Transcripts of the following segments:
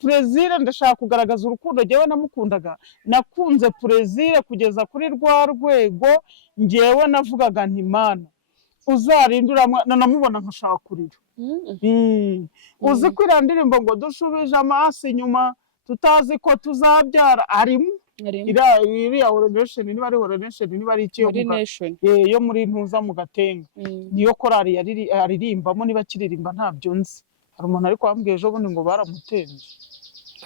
Plaisir ndashaka kugaragaza urukundo njyewe namukundaga, nakunze Plaisir kugeza kuri rwa rwego njyewe navugaga nti Mana uzarindura namubona nkashaka kurira. Uzi ko iriya ndirimbo ngo dushubije amaso inyuma tutazi ko tuzabyara arimo iriya Oronation niba ari Oronation niba ari iki yo muri Ntuza mu Gatenga niyo korali yaririmbamo, niba kiririmba ntabyo nzi. Hari umuntu ariko wambwiye ejo bundi ngo baramutenze.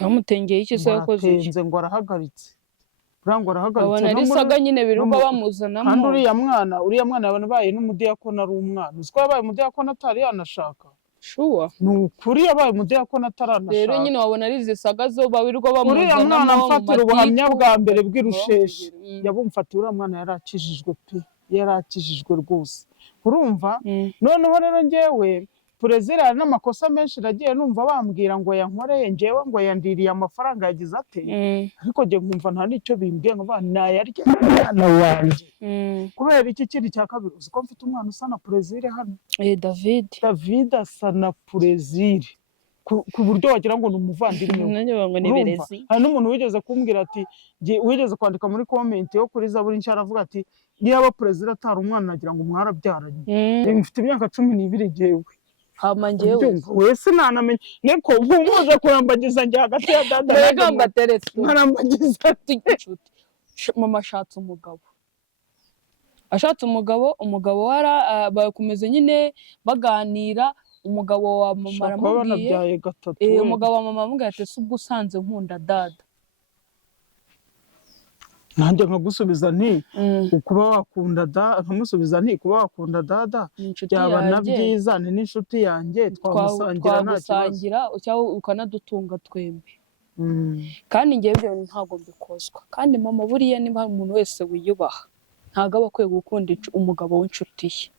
Bamutengeye iki se yakoze iki? Ngo arahagaritse. Ngo arahagaritse. Abona ari saga nyine biruka bamuzanamo. Kandi uriya mwana abantu baye n'umudiyakoni ari umwana. Uziko yabaye umudiyakoni atari yanashaka. Sure. Nukuri yabaye umudiyakoni ataranashaka. Rero nyine wabona ari zisaga zo bawirirwa bamuzanamo. Uriya mwana mfatira ubuhamya bwa mbere bw'Irusheshi. Yabumfatiye uriya mwana yarakijijwe pe. Yarakijijwe rwose. Urumva? Noneho rero njyewe Plaisir hari n'amakosa menshi nagiye numva bambwira ngo yankoreye njyewe ngo yandiriye amafaranga yagize ate, ariko njye nkumva nta nicyo bimbwiye ngo nayarya umwana wanjye. Kubera iki kindi cya kabiri uzi ko mfite umwana usa na Plaisir hano. David asa na Plaisir ku buryo wagira ngo ni umuvandimwe we. Hari n'umuntu wigeze kumbwira ati wigeze kwandika muri comment yo kuri Zaburi nshya aravuga ati niba Plaisir atari umwana nagira ngo mwarabyaranye. Mfite imyaka 12 njyewe. Hamanjewe wese nanamenye neko nkumuze kurambagiza njye hagati ya dada n'agamba teretse nkarambagiza ati mama ashatse umugabo bakomeza nyine baganira. Umugabo wa mama aramubwiye umugabo wa mama amubwiye ati ubwo usanze nkunda dada nanjye nkagusubiza nti ukuba wakunda nkamusubiza nti kuba wakunda dada byaba na byiza ni n'inshuti yanjye twamusangira nta kibazo cyangwa ukanadutunga twembi. Kandi njyewe byo ntago mbikozwa. Kandi mama buriya niba umuntu wese wiyubaha ntago aba akwiye gukunda umugabo w'inshuti ye.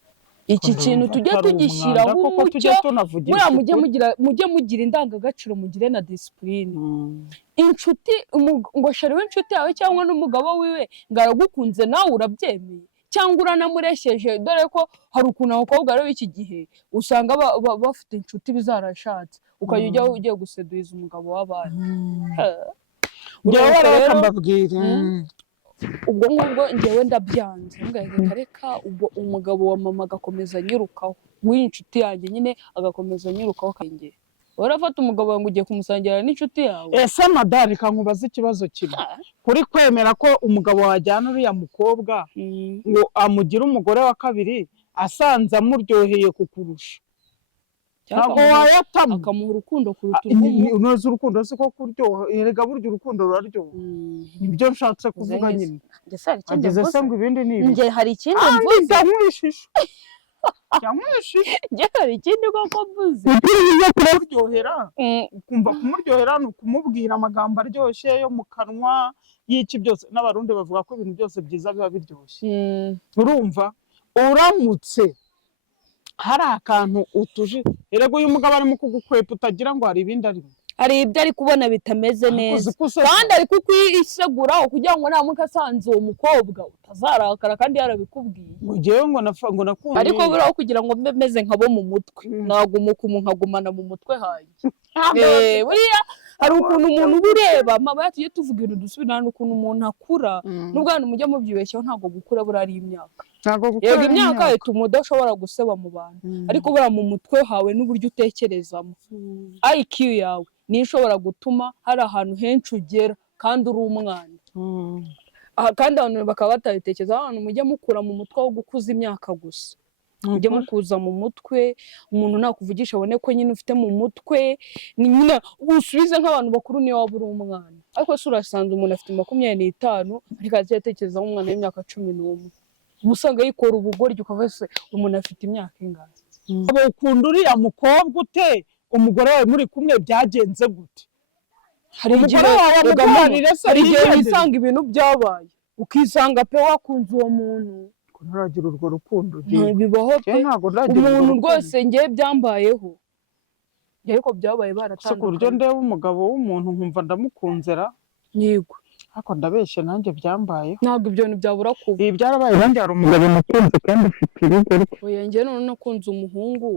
Iki kintu tujya tugishyira nk'umucyo mujye mugira indangagaciro mugire na discipline. Inshuti ngo shari w'inshuti yawe cyangwa n'umugabo wiwe ngo aragukunze nawe urabyemeye cyangwa uranamuresheje, dore ko hari ukuntu abakobwa rero iki gihe usanga bafite inshuti bizarashatse ukajya ugiye guseduza umugabo w'abandi. Ubwo ngubwo njyewe ndabyanze reka ubwo umugabo wa mama agakomeza anyirukaho w'inshuti yanjye nyine agakomeza anyirukaho kangeye. Urafata umugabo wangu ugiye kumusangira n'inshuti yawe. Ese madari kankubaza ikibazo kimwe kuri kwemera ko umugabo wajyana uriya mukobwa ngo amugira umugore wa kabiri asanze amuryoheye kukurusha ntabwo wayatama akamuha urukundo kuruta unoze urukundo siko kuryoha. Erega burya urukundo ruraryoha. Nibyo nshatse kuvuga nyine. Ageze se ngo ibindi ni nge hari ikindi mvuze ndamwishisha nge hari ikindi koko mvuze kuryohera ukumva kumuryohera ni ukumubwira amagambo aryoshye yo mu kanwa y'iki byose. N'abarundi bavuga ko ibintu byose byiza biba biryoshye. Urumva uramutse hari akantu utuje erego uyu mugabo ari mu kugukwepa utagira ngo hari ibindi arimo. Hari ibyo ari kubona bitameze neza kandi ari kukwiseguraho kugira ngo namuka asanze uwo mukobwa utazarakara kandi yarabikubwiye ngo jewe ngo nakunze. Ariko buriho kugira ngo meze nkabo mu mutwe ntago nkagumana mu mutwe hanjye. Buriya hari ukuntu umuntu ureba mama yatuye tuvuga ibintu dusubirana ukuntu umuntu akura n'ubwo abantu mujya mubyibeshyaho ntago gukura buri ari imyaka. Yego imyaka ituma udashobora guseba mu bantu ariko buriya mu mutwe hawe n'uburyo utekerezamo IQ yawe niyo ishobora gutuma hari ahantu henshi ugera kandi uri umwana. Kandi abantu bakaba batabitekereza abantu mujya mukura mu mutwe wo gukuza imyaka gusa. Mujye mukuza mu mutwe umuntu nakuvugisha abone ko nyine ufite mu mutwe nyine usubize nk'abantu bakuru niyo waba uri umwana. Ariko se urasanze umuntu afite 25 ariko azatekereza nk'umwana w'imyaka 11 usanga yikora ubugoryi ukavuga se umuntu afite imyaka ingahe. Abo ukunda uriya mukobwa ute umugore wawe muri kumwe byagenze gute? Hari igihe wisanga ibintu byabaye ukisanga pe wakunze uwo muntu ntaragira urwo rukundo bibaho pe. Umuntu rwose ngiye byambayeho ariko byabaye baratandukanye ku buryo ndeba umugabo w'umuntu nkumva ndamukunzera. Yego ariko ndabeshye nanjye byambayeho ntabwo ibyo bintu byabura kuba. ibi byarabaye nanjye hari umugabo nakunze kandi ufite urugo ariko oya njye none nakunze umuhungu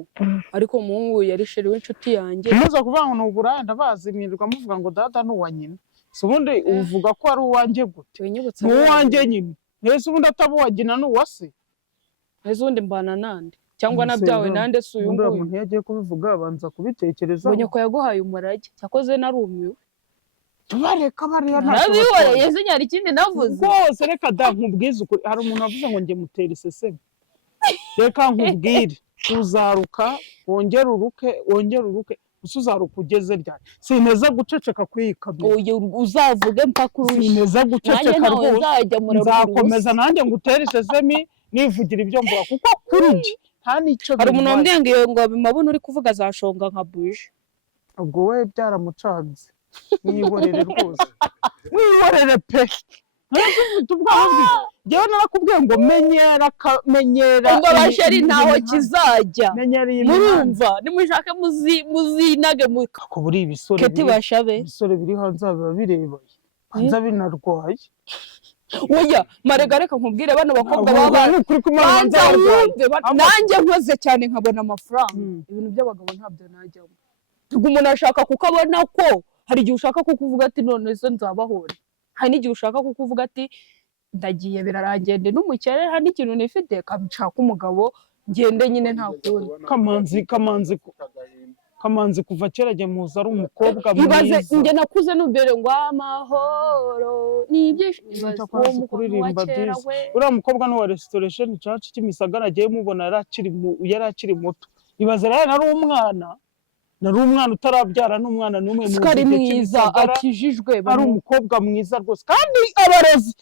ariko umuhungu yari sheri w'inshuti yanjye. muza kuvuga ngo ni uburaya ndabazi mwirirwa muvuga ngo dada ni uwa nyina si ubundi uvuga ko ari uwanjye gute ni uwanjye nyine mbese ubundi ataba uwa nyina ni uwa se mbese ubundi mbana nande cyangwa nabyawe nande si uyu nguyu. umuntu iyo agiye kubivuga abanza kubitekerezaho. ubonye ko yaguhaye umurage cyakoze narumiwe. tubareka bariya nabihoreye ese nyari ikindi navuze rwose reka da nkubwize ukuri hari umuntu wavuze ngo njye mutera iseseme reka nkubwire uzaruka wongere uruke gusa uzaruka ugeze ryari sineza guceceka kwiyikamira uzavuge mpaka urushye sineza guceceka rwose nzakomeza nanjye ngutere iseseme nivugira ibyo mvuga kuko kuri njye nta n'icyo hari umuntu wambwiye ngo bimabona uri kuvuga azashonga nka buje ubwo we byaramucanze mwihorere rwose mwihorere pe njyewe narakubwiye ngo menyera ngo basheri ntaho kizajya murumva nimushake muzinage ko buri ibisore biri hanze biba birebaye hanze binarwaye oya marega reka nkubwire bano bakobwa baba nanjye nkoze cyane nkabona amafaranga ibintu by'abagabo ntabyo najyamo umuntu ashaka kukabona ko hari igihe ushaka kukuvuga ati none se nzabahora hari n'igihe ushaka kukuvuga ati ndagiye birarangende n'umukere hari n'ikintu nifite kabishaka umugabo ngende nyine nta kundi kamanzi kuva kera jye muza ari umukobwa mwiza njye nakuze numbere ngo amahoro n'ibyishimo kuririmba byiza uriya mukobwa ni wa restoration church Kimisagara agiye mubona yari akiri muto ibaze rero nari umwana utarabyara n'umwana n'umwe mu gihe mwiza akijijwe ari umukobwa mwiza rwose kandi abarezi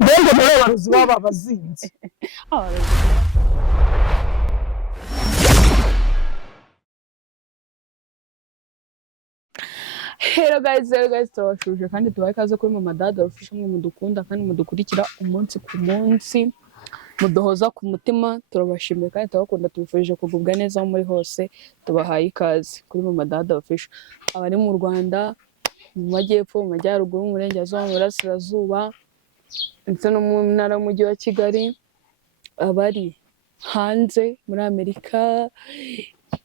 mbega muri abarezi baba bazinze Hello guys turabashuje kandi tubaye kaze kuri Mama Dada official mwe mudukunda kandi mudukurikira umunsi ku munsi mudohoza ku mutima turabashimiye kandi tubakunda tubifurije kugubwa neza muri hose tubahaye ikaze kuri Mama Dada official abari mu Rwanda mu majyepfo mu majyaruguru mu burengerazuba mu burasirazuba ndetse no mu ntara y'umujyi wa Kigali abari hanze muri Amerika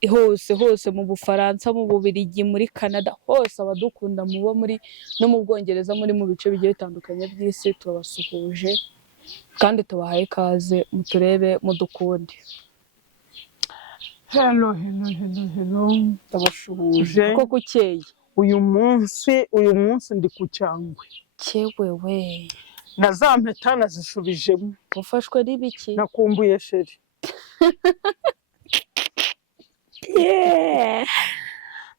hose mu Bufaransa mu Bubiligi muri Canada hose abadukunda muba muri no mu Bwongereza muri mu bice bigiye bitandukanye by'isi turabasuhuje kandi tubahaye ikaze muturebe mudukunde. Hello ndabashuhuje ko kukeye uyu munsi ndi ku Cyangwe cyewewe na za mpeta nazishubijemo ufashwe n'ibiki nakumbuye sheri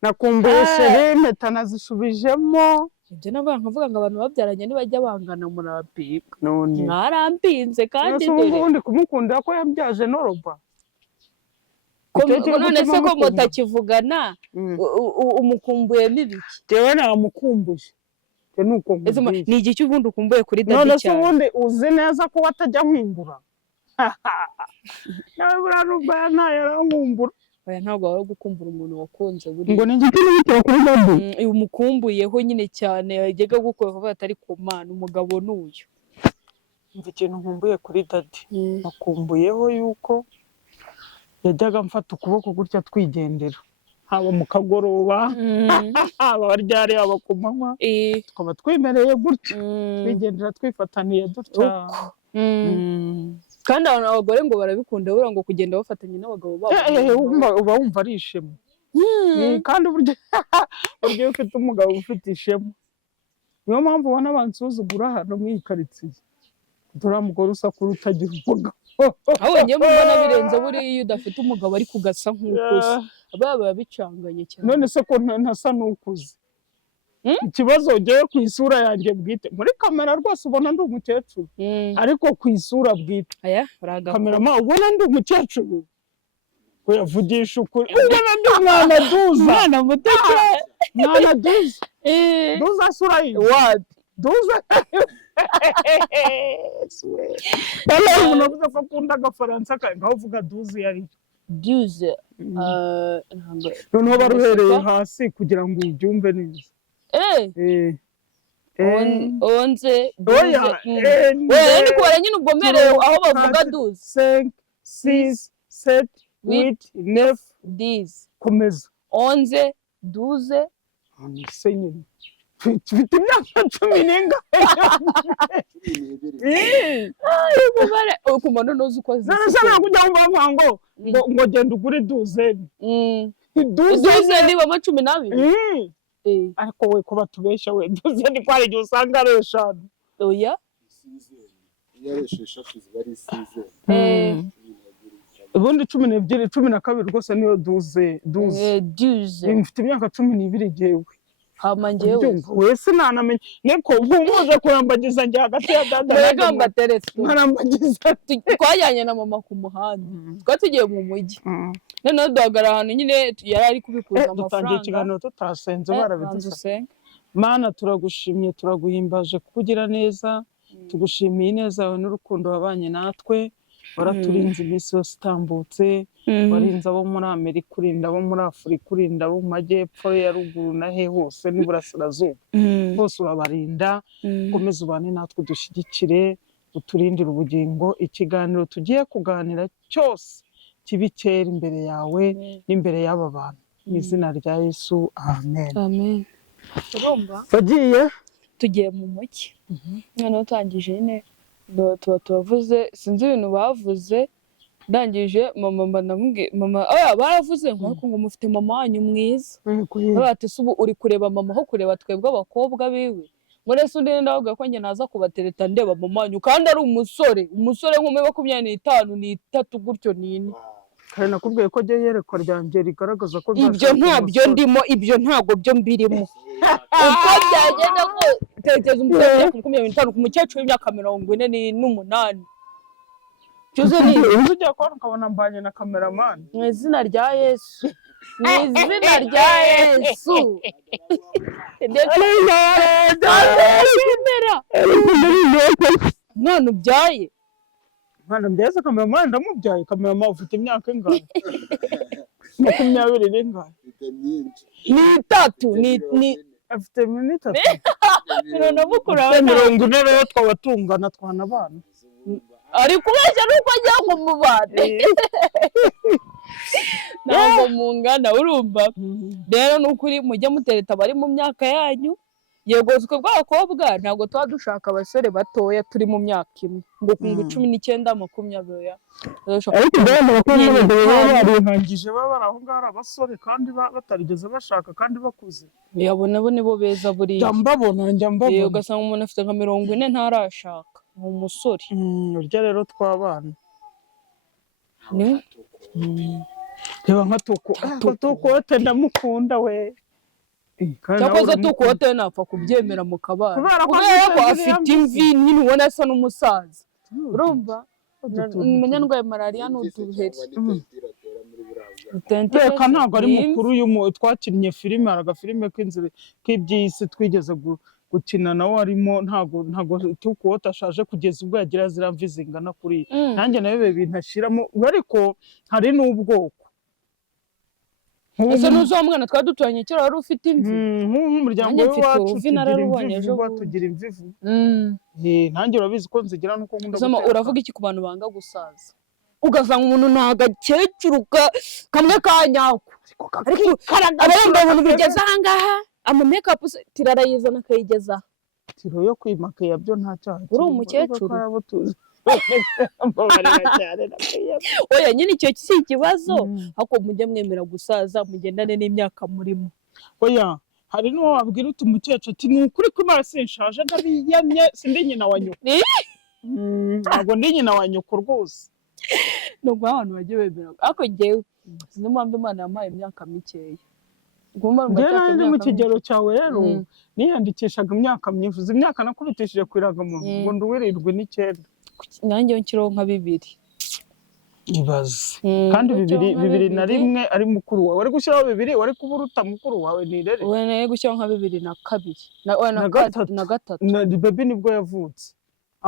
nakumbuye sheri mpeta nazishubijemo ibyo navuga nkavuga ngo abantu babyaranye ntibajya bangana murabika none mwarambinze kandi ubundi kumukundira ko yabyaje noroba none se ko mutakivugana umukumbuyemo ibiki jewe namukumbuye ni igiki ubundi ukumbuye kuri Dadi cyane none se ubundi uzi neza ko watajya nkwingura nawe buriya nubwo ntayarankumbura oya ntabwo wari gukumbura umuntu wakunze buriya ngo ni igiti n'ibitabo kuri Dadi umukumbuyeho nyine cyane yajyaga gukorera atari ku Mana umugabo n'uyu mva ikintu nkumbuye kuri Dadi nakumbuyeho yuko yajyaga mfata ukuboko gutya twigendera haba mu kagoroba haba ryari haba ku manywa tukaba twimereye gutya twigendera twifataniye dutya kandi abantu abagore ngo barabikunda bura ngo kugenda bafatanye n'abagabo babo uba wumva ari ishema kandi buryo iyo ufite umugabo ufite ishema niyo mpamvu ubona bansuzugura hano muri iyi karitsiye dore mugore usakura utagira umugabo aho njye mbona birenze buriya iyo udafite umugabo ariko ugasa nk'ukuze baba bicanganye cyane none se ko ntasa n'ukuze ikibazo ugiye ku isura yanjye bwite muri kamera rwose ubona ndi umukecuru ariko ku isura bwite kamerama ubona ndi umukecuru uyavugisha ukuri ubona ndi umwana duza umwana muto cyane mwana duza sura ye duza umuntu avuze ko akunda agafaransa ngaho uvuga duze yari duze noneho baruhereye hasi kugira ngo ubyumve neza onze oya wewe ndi kubara nyine ubwo merewe aho bavuga 12 5 6 7 8 9 10 komeza 11 12 nyine mfite imyaka 10 n'ingahe kubara ukumana nozo ukoze nana kujya umva ngo genda ugure 12 12 niba 12 ariko we ko batubesha we 12 kwari igihe usanga ari eshanu oya yaresheshatu ziba ari isize ubundi 12 12 rwose niyo 12 mfite imyaka 12 jewe hama njyewe wese nanamenye niko ubumuze kurambagiza njye hagati ya dada na mbateretse nkarambagiza twajyanye na mama ku muhanda twatugiye mu mujyi none duhagara ahantu nyine yari ari kubikuza amafaranga dutangiye ikiganiro tutasenze barabidusaba mana turagushimye turaguhimbaje kukugira neza tugushimiye neza yawe n'urukundo wabanye natwe waraturinze iminsi yose itambutse warinze abo muri Amerika urinda abo muri Afurika urinda abo mu majyepfo ya ruguru na he hose n'iburasirazuba bose urabarinda ukomeze ubane natwe dushyigikire uturindire ubugingo ikiganiro tugiye kuganira cyose kibi cyera imbere yawe n'imbere y'aba bantu mu izina rya Yesu amen turumva tugiye mu mujyi noneho utangije nyine tuba tubavuze sinzi ibintu bavuze ndangije mama ndamubwiye mama baravuze ngo mufite mama wanyu mwiza bati se ubu uri kureba mama aho kureba twebwe abakobwa biwe muri se undi ndavuga ko njye naza kubatereta ndeba mama wanyu kandi ari umusore nk'umwe 25 n'itatu gutyo nini kandi nakubwiye ko jye yerekwa ryanjye rigaragaza ko ibyo ntabyo ndimo ibyo ntago byo mbirimo uko byagenda ko tekereza umukobwa 25 ku mukecuru w'imyaka 48 cyuze ni ujya kwa ukabona mbanye na cameraman mu izina rya Yesu none ubyaye mwana mbese cameraman ndamubyaye cameraman ufite imyaka ingahe 20 n'ingahe ni afite minute 3 nabukura 40 rero twabatungana twanabana ari kubeshya nuko ajya ngo mubane ntabwo mungana urumva rero nukuri mujye mutereta bari mu myaka yanyu yego twe bw'abakobwa ntabwo tuba dushaka abasore batoya turi mu myaka imwe ngo kungu 19 20 ariko bene bakobwa barihangije baba aho ngara abasore kandi batarigeze bashaka kandi bakuze yabona bo nibo beza buri mbabona ugasanga umuntu afite nka 40 ntarashaka mu musore urya rero twabana ni reba nka tuko ndamukunda we cyakoze tukote napfa kubyemera mu kabana kubera ko afite imvi nyine ubona asa n'umusaza urumva umunyandwaye malaria n'uduheri reka ntabwo ari mukuru twakinnye filime hari agafilime k'iby'isi twigeze gukina nawe arimo ntabwo tukuwota ashaje kugeza ubwo yagira ziriya mvi zingana kuri nanjye nawe biba bintu ashyiramo ariko hari n'ubwoko ese nuzo mwana twari duturanye kera wari ufite imvi nk'umuryango wacu tugira imvivu nanjye urabizi ko nzigira nuko nkunda guteka uravuga iki ku bantu banga gusaza ugasanga umuntu ntagakecuru kamwe kanyako ariko abayambaye ibintu bigeze ahangaha ama makeup tirarayizana akayigeza tiro yo kwimakaye byo nta cyaha uri umukecuru oya nyine icyo si ikibazo ariko mujye mwemera gusaza mugendane n'imyaka murimo oya hari n'uwo wabwira uti umukecuru ati ni ukuri ko sinshaje ndabiyamye sindi nyina wa nyoko ntabwo ndi nyina wa nyoko rwose nubwo abantu bagiye bemera ariko njyewe sinzi impamvu Imana yampaye imyaka mikeya njyewe ndi mu kigero cyawe rero niyandikishaga imyaka myinshi imyaka nakubitishije ku irangamuntu ngo ndi 79 nanjye nkiriho nka 2 ibaze kandi 2001 ari mukuru wawe wari gushyiraho 2 wari kuba uruta mukuru wawe nirere we naye gushyiraho nka 2002 na gatatu baby nibwo yavutse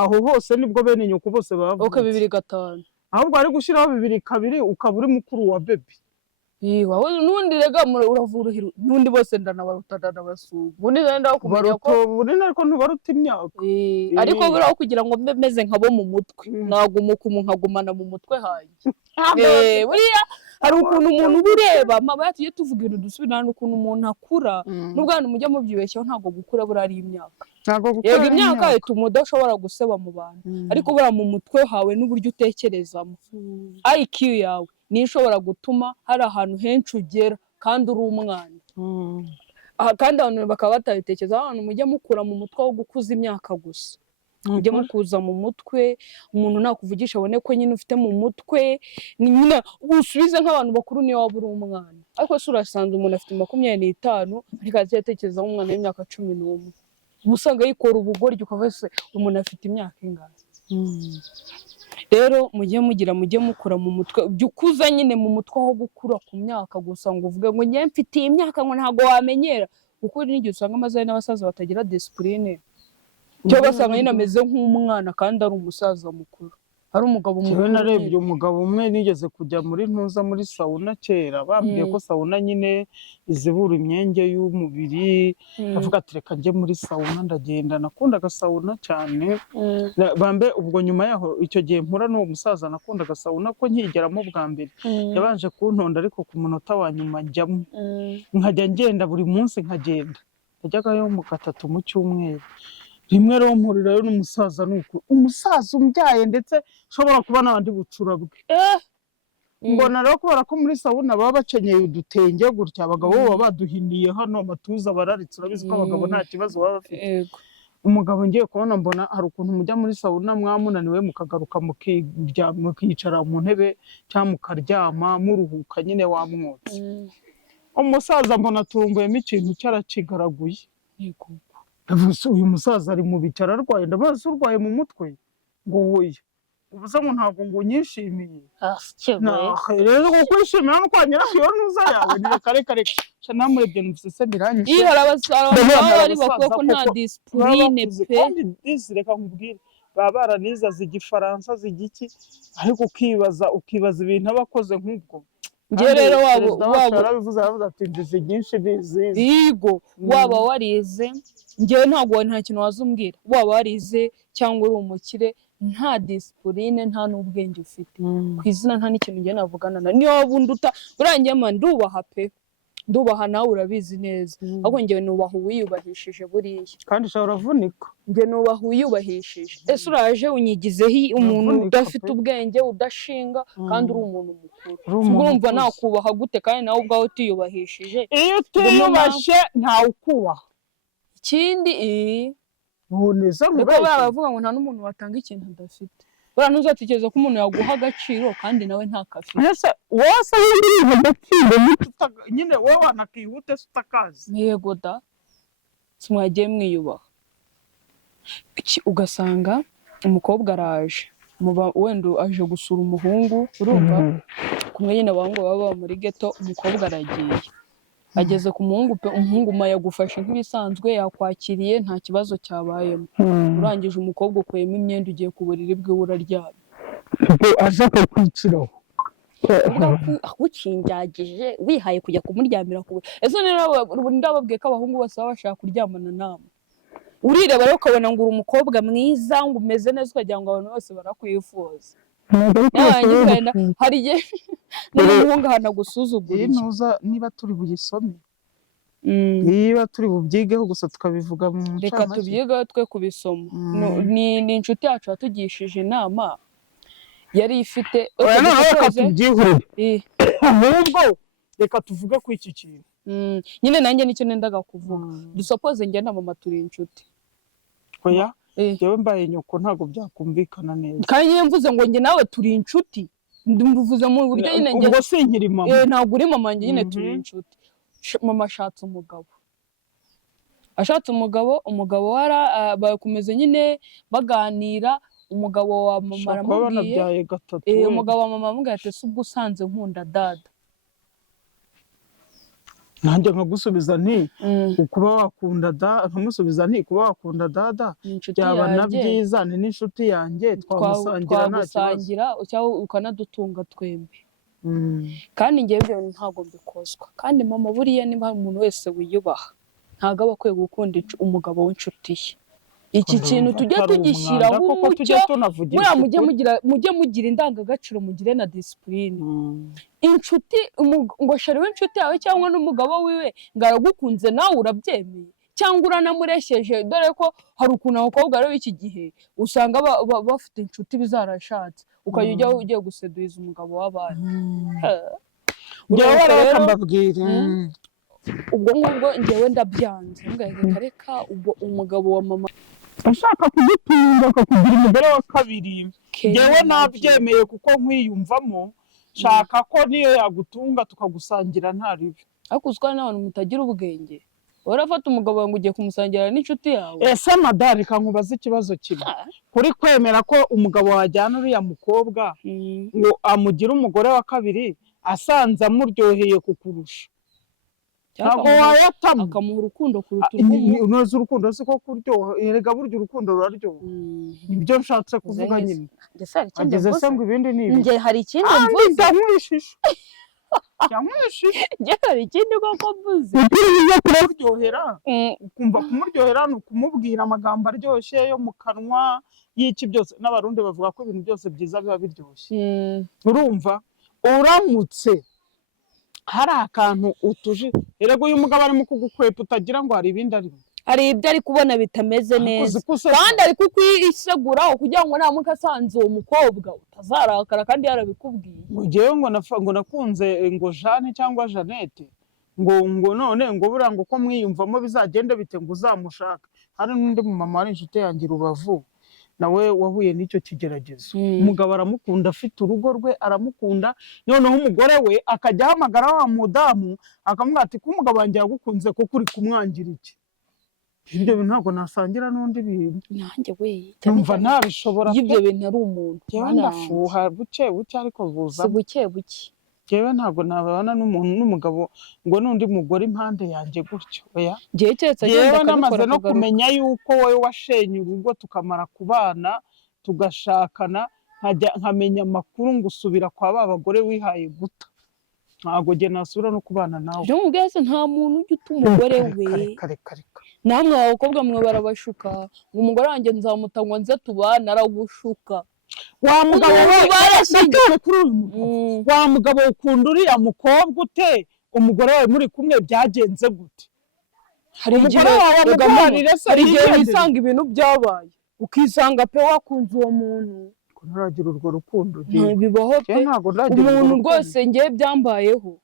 aho hose nibwo bene nyoko bose bavutse 2005 ahubwo ari gushyiraho 2 ukaba uri mukuru wa baby wowe n'undi rega uravuruhira n'undi bose ndanabarutana n'abasugu ubundi nenda kumenya ko ubundi ariko ntubaruta imyaka ariko buriho kugira ngo mbe meze nkabo mu mutwe nagumuka umuntu nkagumana mu mutwe hanjye buriya hari ukuntu umuntu uba ureba mama yatuye tuvuga ibintu dusubirana ukuntu umuntu akura n'ubwo abantu mujya mubyibeshyaho ntabwo gukura buriya ari imyaka yego imyaka ituma udashobora guseba mu bantu ariko buriya mu mutwe hawe n'uburyo utekerezamo IQ yawe niyo ishobora gutuma hari ahantu henshi ugera kandi uri umwana kandi abantu bakaba batabitekerezaho abantu mujya mukura mu mutwe wo gukuza imyaka gusa mujye mukuza mu mutwe umuntu nakuvugisha abone ko nyine ufite mu mutwe nyine usubize nk'abantu bakuru niyo waba uri umwana ariko se urasanze umuntu afite 25 ariko atekereza nk'umwana w'imyaka 11 usanga yikora ubugoryi ukavuga se umuntu afite imyaka ingahe rero mujye mukura mu mutwe byukuza nyine mu mutwe aho gukura ku myaka gusa ngo uvuge ngo njye mfite imyaka ngo ntago wamenyera kuko n'igihe usanga amazina n'abasaza batagira discipline cyo basanga nyine ameze nk'umwana kandi ari umusaza mukuru ari umugabo mukuru narebye umugabo umwe nigeze kujya muri ntuza muri sauna kera bambwiye ko sauna nyine izibura imyenge y'umubiri avuga ati reka njye muri sauna ndagenda nakundaga sauna cyane bambe ubwo nyuma yaho icyo gihe mpura n'uwo musaza nakundaga sauna ko nkigeramo bwa mbere yabanje kuntonda ariko ku munota wa nyuma njyamo nkajya ngenda buri munsi nkagenda najyagayo mu 3 mu cyumweru rimwe rero mpurirayo n'umusaza nuko umusaza umbyaye ndetse ushobora kuba n'abandi bucura bwe mbona rero kubera ko muri sauna baba bakenyeye udutenge gutya abagabo baba baduhiniye hano amatuza bararitse urabizi ko abagabo nta kibazo baba bafite umugabo ngiye kubona mbona hari ukuntu mujya muri sauna mwamunaniwe mukagaruka mukicara mu ntebe cyangwa mukaryama muruhuka nyine wamwotse umusaza mbona turumbuyemo ikintu cyaracigaraguye uyu musaza ari mu bitaro arwaye ndabaza urwaye mu mutwe ngo woye ubuze ngo ntabwo ngo unyishimiye rero kukwishimira no kwanyira iyo ntuza yawe ni reka namurebye numvise biranyishe iyo hari bakwiye ko nta discipline pe reka nkubwire baba baraniza z'igifaransa z'igiki ariko ukibaza ibintu abakoze nk'ubwo njye rero waba yarabivuze ati inzizi nyinshi nizizi yego waba warize njyewe ntabwo nta kintu wazumbwira waba warize cyangwa uri umukire nta discipline nta n'ubwenge ufite ku izina nta n'ikintu njye navugana na niyo wabunduta urangiye ndubaha pe ndubaha nawe urabizi neza ahubwo njyewe nubaha uwiyubahishije buriya kandi ushobora kuvunika njye nubaha uwiyubahishije ese uraje unyigizeho umuntu udafite ubwenge udashinga kandi uri umuntu mukuru urumva nakubaha gute kandi nawe ubwawe utiyubahishije iyo utiyubashye ntawe ukubaha ikindi ntuneza kuko baravuga ngo nta n'umuntu watanga ikintu adafite buriya ntuzatekereza ko umuntu yaguha agaciro kandi nawe ntakafite wose w'indirimbo agaciro nyine wowe wanakihute se utakazi yego da simwagiye mwiyubaha ugasanga umukobwa araje wenda aje gusura umuhungu urumva kumwe nyine abahungu baba muri ghetto umukobwa aragiye ageze ku muhungu pe umuhungu yagufashe nk'ibisanzwe yakwakiriye nta kibazo cyabayemo urangije umukobwa ukuyemo imyenda ugiye ku buriri bwe uraryamye aje akakwiciraho ukinjagije wihaye kujya kumuryamira ku buriri ese ndababwiye ko abahungu bose baba bashaka kuryamana nawe urireba rero ukabona ngo uri umukobwa mwiza ngo umeze neza ukagira ngo abantu bose barakwifuza hari igihe n'umuhungu ahanagusuzugura niba turi buyisome niba turi bubyigeho gusa tukabivuga mu ncamake reka tubyigeho twe kubisoma ni inshuti yacu yatugishije inama yari ifite reka tubyihurire ahubwo reka tuvuge ku iki kintu nyine nanjye nicyo nendaga kuvuga dusopoze njye na mama turi inshuti oya yewe mbaye nyoko ntabwo byakumvikana neza kandi nyine mvuze ngo njye nawe turi inshuti mvuze mu buryo nyine njye ubwo sinkiri mama ntabwo uri mama njye nyine turi inshuti mama ashatse umugabo bakomeza nyine baganira umugabo wa mama aramubwiye umugabo wa mama amubwiye ati se ubwo usanze nkunda dada nanjye nkagusubiza nti ukuba wakunda nkamusubiza nti kuba wakunda dada byaba na byiza ni n'inshuti yanjye twamusangira nta kibazo cyangwa ukanadutunga twembi kandi ngewe ibyo ntabwo mbikozwa. Kandi mama buriya niba umuntu wese wiyubaha ntabwo aba akwiye gukunda umugabo w'inshuti ye. Iki kintu tujye tugishyiraho umucyo, mujye mugira indangagaciro, mugire na disipurine. Inshuti ngo sheri w'inshuti yawe cyangwa n'umugabo wiwe ngo aragukunze nawe urabyemeye cyangwa uranamuresheje, dore ko hari ukuntu abakobwa rero b'iki gihe usanga bafite inshuti bizarashatse ukajya ugiye guseduhiza umugabo w'abandi. Ubwo ngubwo ngewe ndabyanze, reka ubwo umugabo wa mama ashaka kugutunga akakugira umugore wa kabiri, ngewe nabyemeye kuko nkwiyumvamo, shaka ko niyo yagutunga tukagusangira nta ribi. Ariko uziko n'abantu mutagira ubwenge, urafata umugabo wawe ngo ugiye kumusangira n'inshuti yawe. Ese madari kankubaza ikibazo kimwe, kuri kwemera ko umugabo wajyana uriya mukobwa ngo amugire umugore wa kabiri asanze amuryoheye kukurusha, ntabwo wayatama akamuha urukundo kuruta urw'umuntu? Unoze urukundo siko kuryoha, erega burya urukundo ruraryoha. Nibyo nshatse kuvuga nyine. Ageze se ngo ibindi ni ibi. Nge hari ikindi mvuze. Ndamwishisha. Nge hari ikindi koko mvuze. Ukiriye kuryohera. Ukumva kumuryohera ni ukumubwira amagambo aryoshye yo mu kanwa y'iki byose. N'abarundi bavuga ko ibintu byose byiza biba biryoshye. Urumva uramutse hari akantu utuje, erega uyu mugabo arimo kugukwepa utagira ngo hari ibindi arimo. Hari ibyo ari kubona bitameze neza, kandi ari kukwiseguraho kugira ngo namuka asanze uwo mukobwa utazarakara kandi yarabikubwiye. Ngewe ngo nakunze ngo Jeanne cyangwa Jeannette, ngo none ngo buriya ngo ko mwiyumvamo bizagende bite ngo uzamushaka. Hari n'undi mumama wari inshuti yanjye Rubavu, nawe wahuye n'icyo kigeragezo. Umugabo aramukunda, afite urugo rwe aramukunda, noneho umugore we akajya ahamagara wa mudamu akamubwira ati ko umugabo wanjye yagukunze kuko uri kumwangira iki. Ibyo bintu ntabwo nasangira n'undi bintu. Nanjye we numva ntabishobora. Ibyo bintu ari umuntu. Yewe ndafuha buke ariko buza. Si buke. Jewe ntabwo nabana n'umuntu n'umugabo ngo n'undi mugore impande yanjye gutyo. Oya. Jewe namaze no kumenya yuko wowe washenye urugo tukamara kubana tugashakana, nkamenya amakuru ngusubira kwa ba bagore wihaye guta. Ntabwo je nasubira no kubana nawe. Byo mubwese nta muntu ujya umugore we. Namwe abakobwa mwe barabashuka ngo umugore wanjye nzamuta ngo nze tubana, aragushuka. Wa mugabo we kuri uyu mugabo. Wa mugabo ukunda uriya mukobwa ute? Umugore wawe muri kumwe byagenze gute? Hari igihe wisanga ibintu byabaye ukisanga pe wakunze uwo muntu. Ntaragira urwo rukundo. Bibaho pe. Umuntu rwose ngiye byambayeho.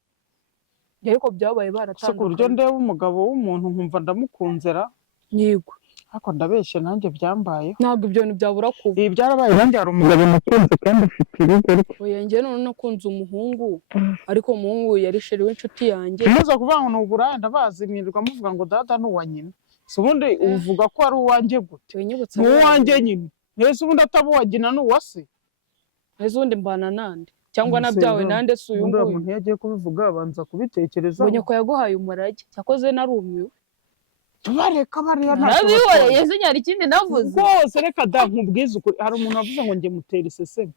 Ariko byabaye baratandukanye. Ku buryo ndeba umugabo w'umuntu nkumva ndamukunzera. Yego. Ariko ndabeshye nanjye byambayeho. Ntabwo ibyo bintu byabura kuba. Ibi byarabaye nanjye hari umugabo mukunze kandi ufite urugo rwe. Oya njye none nakunze umuhungu, ariko umuhungu yari sheri w'inshuti yanjye. Muza kuvuga ngo n'ubura ndabazi mwirirwa muvuga ngo dada ni uwa nyina. Si ubundi uvuga ko ari uwanjye gute? Ni uwanjye nyine. Mbese ubundi ataba uwa nyina ni uwa se? Mbese ubundi mbana nande? Cyangwa nabyawe nande si uyu nguyu? Umuntu yagiye kubivuga abanza kubitekereza. Ubonye ko yaguhaye umurage, cyakoze narumiwe. Tubareka bariya nta kibazo. Yeze nyari ikindi navuze. Rwose reka da nkubwize ukuri. Hari umuntu wavuze ngo nge mutera iseseme.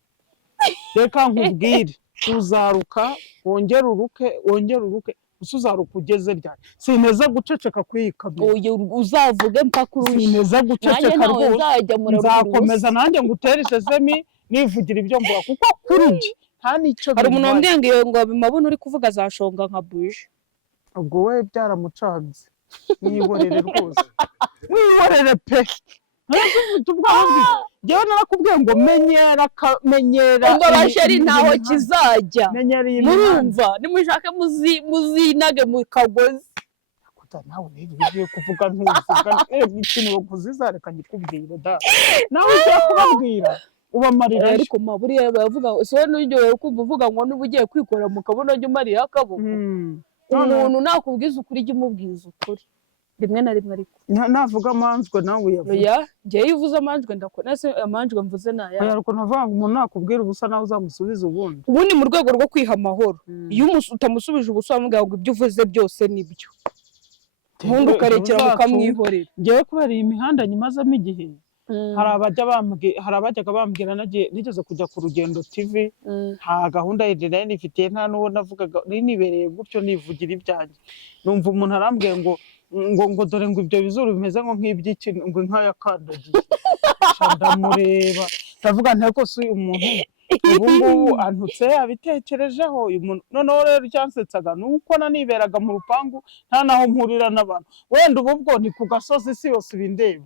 Reka nkubwire. Uzaruka, wongere uruke, uzaruka ugeze ryari. Sineza guceceka kwiyikabira. Uzavuge mpaka urusha. Sineza guceceka rwose. Nzakomeza nanjye ngutere iseseme nivugira ibyo mvuga kuko kuri nge nta nicyo. Hari umuntu wambwiye ngo bimabona uri kuvuga azashonga nka buje. Ubwo we byaramucanze. Mwihorere rwose. Mwihorere pe. Jewe narakubwiye ngo menyera. Umva basheri ntaho kizajya. Murumva nimushake muzinage mu kagozi. Kuta nawe ugiye kuvuga ntuvuga ikintu kuzizareka ngikubwira da. Nawe ugiye kubabwira ubamarira. Ariko maburiya bavuga so n'ujye kuvuga ngo nubugiye kwikora mu kabona jye marira akaboko. Umuntu nakubwiza ukuri jye mubwiza ukuri. Rimwe na rimwe ariko navuga amanjwe nawe yavuga. Oya ngiye yivuze amanjwe ndakora se amanjwe mvuze naya. Oya ariko navuga ngo umuntu nakubwira ubusa nawe uzamusubiza ubundi. Ubundi mu rwego rwo kwiha amahoro. Iyo utamusubije ubusa amubwira ngo ibyo uvuze byose nibyo. Ubundi ukarekera mukamwihorera. Ngiye kubera iyi mihanda nyimazamo igihe hari abajyaga bambwira nigeze kujya ku Rugendo TV, nta gahunda yindi nari nifitiye, nta n'uwo navugaga, nibereye gutyo nivugira ibyanjye, numva umuntu arambwiye ngo dore ngo ibyo bizuru bimeze ngo nk'iby'iki, ngo inka yakandagiye. Ndamureba ndavuga nti ariko si umuntu ubu ngubu antutse abitekerejeho. uyu muntu noneho rero icyansetsaga ni uko naniberaga mu rupangu nta naho mpurira n'abantu, wenda ubu bwo ni ku gasozi isi yose ibindeba.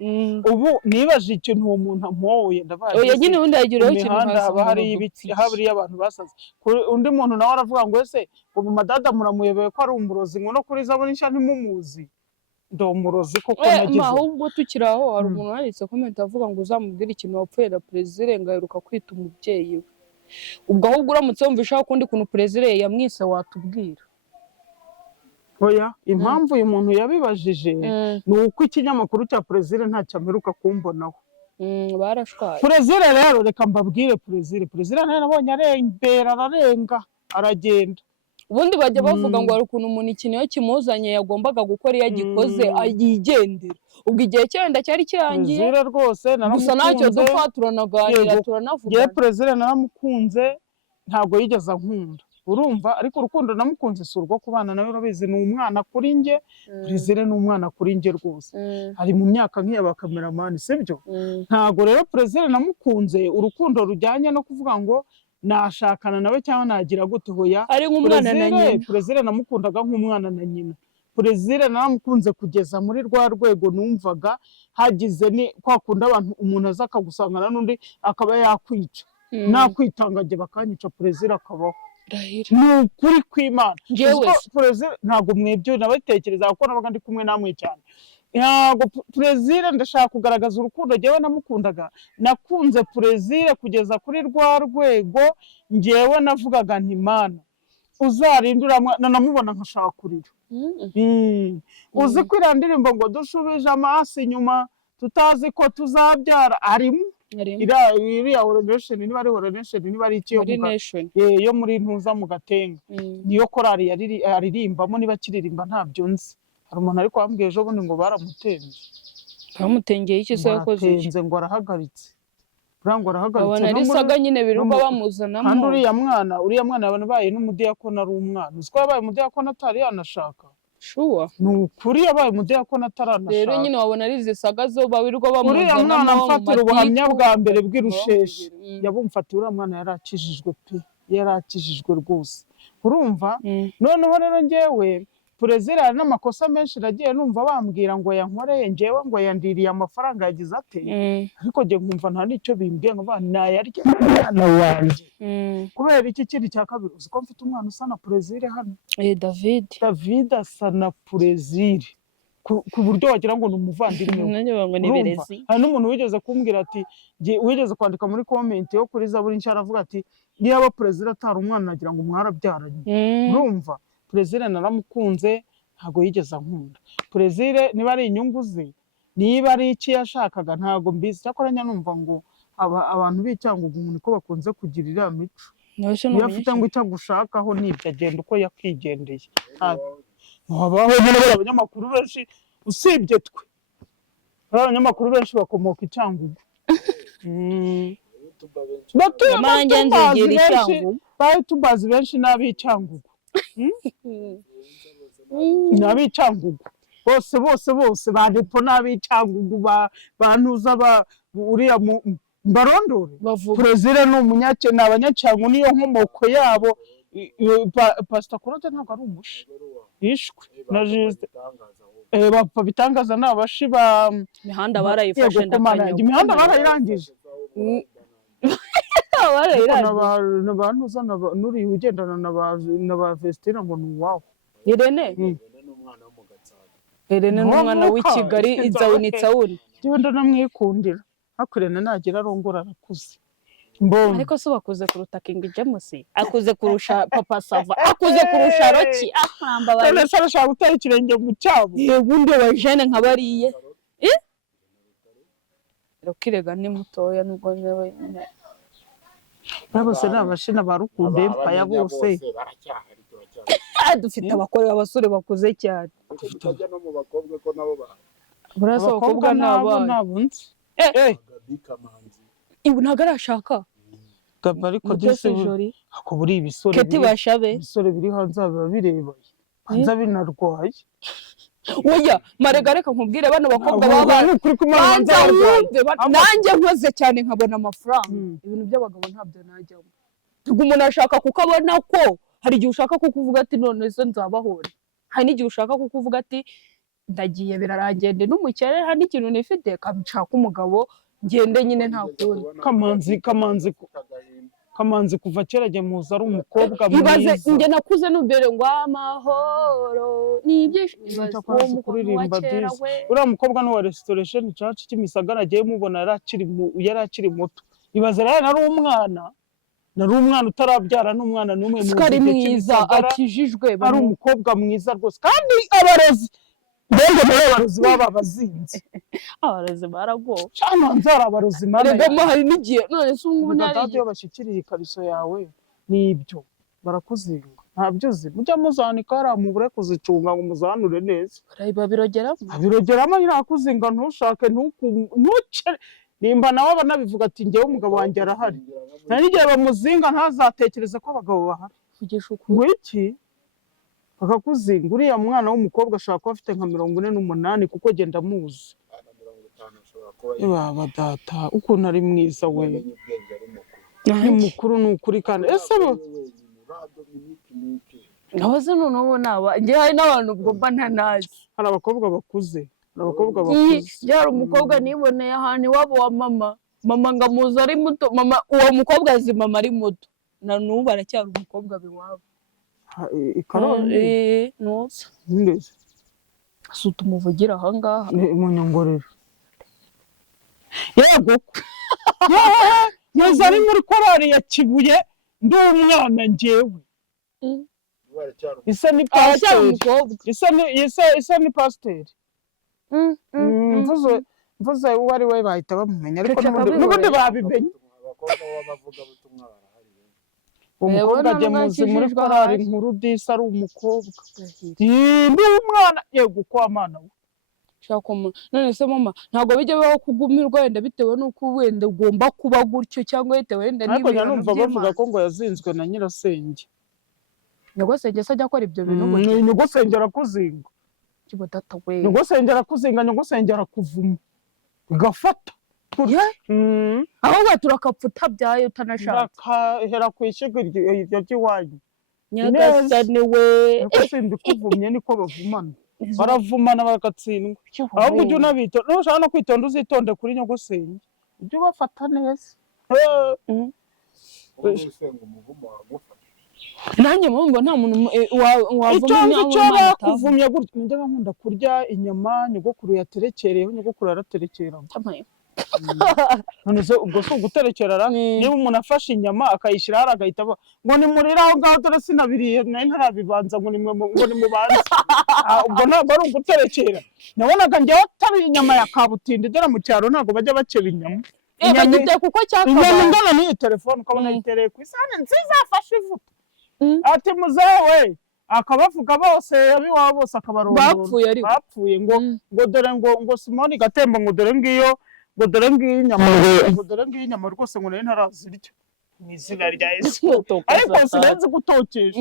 ubu nibaje ikintu uwo muntu ampoye, ndabaye oya nyine undi yagiraho ikintu imihanda haba hari ibiti, haburiye abantu basaze. undi muntu nawe aravuga ngo ese ngo mu madada muramuyobeye ko ari umurozi, ngo no kuri Zaburi nshya ntimumuzi. Ndi umurozi kuko nagize. ahubwo tukiri aho hari umuntu wanditse comment avuga ngo uzamubwire ikintu wapfuye na Plaisir ngo aheruka kwita umubyeyi we. Ubwo ahubwo uramutse wumvishaho ukundi kuntu Plaisir yamwise watubwira. Oya, impamvu uyu muntu yabibajije ni uko ikinyamakuru cya Plaisir ntacyo ameruka kumbonaho. Barashwaye. Plaisir rero reka mbabwire Plaisir nawe nabonye arembera ararenga aragenda. Ubundi bajya bavuga ngo hari ukuntu umuntu ikintu iyo kimuzanye yagombaga gukora iyo agikoze ayigendera. Ubwo igihe cyenda cyari kirangiye. Plaisir rwose naramukunze. Gusa ntacyo dupfa turanaganira turanavuga. Ye Plaisir naramukunze ntabwo yigeze ankunda. Urumva, ariko urukundo namukunze si urwo kubana nawe, urabizi ni umwana kuri njye. Plaisir ni umwana kuri njye rwose. Ari mu myaka nk'iya ba cameraman, sibyo? Ntabwo rero Plaisir namukunze urukundo rujyanye no kuvuga ngo nashakana nawe cyangwa nagira gute, hoya. Ari nk'umwana na nyina. Plaisir namukundaga nk'umwana na nyina. Plaisir naramukunze kugeza muri rwa rwego numvaga hagize ni kwa kunda abantu umuntu aza akagusangana n'undi akaba yakwica. Nakwitangaje bakanyica, Plaisir akabaho. Ni ukuri kw'Imana. Plaisir ntabwo mwebyo nabatekereza ko nabaga ndi kumwe namwe cyane. Ntabwo Plaisir ndashaka kugaragaza urukundo njyewe namukundaga. Nakunze Plaisir kugeza kuri rwa rwego njyewe navugaga nti Mana uzarindura namubona nkashaka kurira. Uzi ko iriya ndirimbo ngo dushubije amaso inyuma tutazi ko tuzabyara arimo iriya Oronation niba ari Oronation niba ari iki yo muri Ntuza mu Gatenga, niyo korari yaririmbamo, niba kiririmba ntabyo nzi. Hari umuntu ariko wambwiye ejo bundi ngo baramutenze. Bamutengeye iki se yakoze iki? Ngo arahagaritse. Ngo arahagaritse. Abona ari saga nyine biruka bamuzanamo. Kandi uriya mwana yabaye n'umudiyakoni ari umwana. Uziko yabaye umudiyakoni atari yanashaka. Sure. Ni ukuri yabaye umudiyakoni ataranashaka. Rero nyine wabona ari zisaga zo bawirirwa bamuzanamo. Uriya mwana mfatira ubuhamya bwa mbere bw'Irusheshi. Yabumfatiye uriya mwana yarakijijwe pe. Yarakijijwe rwose. Urumva? Noneho rero njyewe Plaisir n'amakosa menshi nagiye numva bambwira ngo yankoreye, njyewe ngo yandiriye amafaranga yagize ate, ariko njye nkumva nta nicyo bimbwiye ngo nayarya umwana wanjye. Kubera iki kindi cya kabiri, uzi ko mfite umwana usa na Plaisir hano. David asa na Plaisir ku buryo wagira ngo ni umuvandimwe we. Hari n'umuntu wigeze kumbwira ati, wigeze kwandika muri comment yo kuri Zaburi nshya aravuga ati niba Plaisir atari umwana nagira ngo mwarabyaranye. Urumva? Plaisir naramukunze ntago yigeze ankunda. Plaisir niba ari inyungu ze, niba ari iki yashakaga ntago mbizi. Cyakoranya numva ngo abantu b'icyangugu niko bakunze kugirira mico. Iyo afite ngo icyo gushakaho nibyo agenda uko yakwigendeye. Habaho abanyamakuru benshi usibye twe. Abanyamakuru benshi bakomoka icyangugu. Tubazi benshi n'ab'icyangugu. N'ab'icyangugu bose badepo n'ab'icyangugu bantuza uriya mbarondore. Plaisir ni umunyacyo, ni abanyacyangu niyo nkomoko yabo. Pastor Claude ntabwo ari umushi yishwe na Juste. Bapfa bitangaza n'abashi ba imihanda barayifashe ndakanya. Imihanda barayirangije. Abantu uzana nuri ugendana na ba Vestina ngo ni wawe. Irene n'umwana w'i Kigali inzawuni. Jewe ndanamwikundira. Hakurene nagira arongora arakuze. Ariko so bakuze kuruta King James, akuze kurusha Papa Sava, akuze kurusha Roki. Ahamba bari. None sarashaka gutera ikirenge mu cyabo. Ubundi wa Jeanne nkabariye. Rokirega ni mutoya nubwo nawe. Bose n'abashina barukunde mpaya bose. Dufite abasore bakuze cyane. Tutajya no mu bakobwa ko nabo ba. Burasa abakobwa n'abana. Kamanzi ibu ntabwo arashaka gaba ariko Mutesi Jolly ako buri ibisore Keti Bashabe ibisore biri hanze biba bireba hanze binarwaye oya marega reka nkubwire bano bakobwa baba kuri kumanza nanjye nkoze cyane nkabona amafaranga ibintu by'abagabo ntabyo najyamo umuntu ashaka kukabona ko hari igihe ushaka kukuvuga ati none se nzabahora hari n'igihe ushaka kukuvuga ati ndagiye birarangende n'umukene hari n'ikintu nifite kamshaka umugabo ngende nyine nta kundi Kamanzi kuva kera jye muza ari umukobwa mwiza ibaze nge nakuze numbere ngo amahoro n'ibyishimo kuririmba byiza uriya mukobwa ni wa restoration church Kimisagara agiye mubona yari akiri muto ibaze rero nari umwana utarabyara n'umwana n'umwe mu kari mwiza akijijwe ari umukobwa mwiza rwose kandi abarezi mbega muri abarozi baba bazinze abarezi baragowe cyane nzara abarozi mana rego hari n'igihe none se ubu nari iyo bashikiriye ikariso yawe nibyo barakuzinga ntabyo uzi mujya muzanika hari amubure kuzicunga ngo muzanure neza birogeramo nyirakuzinga ntushake ntucere nimba nawe banabivuga ati njyewe umugabo wanjye arahari nari igihe bamuzinga ntazatekereze ko abagabo bahari iki bakakuzinga uriya mwana w'umukobwa ashaka kuba afite nka 48 kuko genda muzi baba data ukuntu ari mwiza we ni mukuru ni ukuri kandi ese nahoze noneho naba njye hari n'abantu ubwo mba ntanazi hari abakobwa bakuze hari umukobwa niboneye ahantu iwabo wa mama ngamuzi ari muto mama uwo mukobwa azi mama ari muto na n'ubu aracyari umukobwa biwabo Karongi nusa ndeze suta umuvugira aha ngaha mu nyongorero yego yaza ari muri korari ya Kibuye ndi umwana njyewe isa ni pasiteri isa ni pasiteri mvuze uwo ari we bahita bamumenya ariko n'ubundi babimenye umukobwa ajya muzi muri korari nkuru disi ari umukobwa ndi umwana yego kwa mana we none se mama ntabwo bijya bibaho kugumirwa wenda bitewe n'uko wenda ugomba kuba gutyo cyangwa bitewe wenda n'ibintu numva bavuga ko ngo yazinzwe na nyirasenge nyogosenge se ajya akora ibyo bintu nyogosenge arakuzinga nyogosenge arakuzinga nyogosenge arakuvuma ugafata ahubwo turakapfuta byayo utanashaka hera ku ishyiga iryo ry'iwanyu nyagasani we niko simbikuvumye niko bavumana baravumana bagatsindwa ahubwo ujye unabitonda nushaka no kwitonda uzitonde kuri nyogosenge ujye ubafata neza nanjye mumva nta muntu wavumye icyo bakuvumye gutya njya nkunda kurya inyama nyogokuru yaterekereyeho nyogokuru yaraterekeraho none se ubwo si uguterekerara niba umuntu afashe inyama akayishyira hari agahita ngo nimurire aho ngaho dore sinabiriye nari ntarabibanza ngo nimubanze ubwo ntabwo ari uguterekera nabonaga njyewe atari inyama ya kabutindi dore mu cyaro ntabwo bajya bakeba inyama inyama ingana n'iyi telefone ukabona yitereye ku isahani nziza yafashe ivuta ati muzewe akabavuga bose abiwabo bose akabarondora bapfuye ngo dore ngo Simoni Gatembo ngo dore ngiyo inyama rwose ngo nari ntarazirya mu izina rya Yesu ariko sinzi gutokesha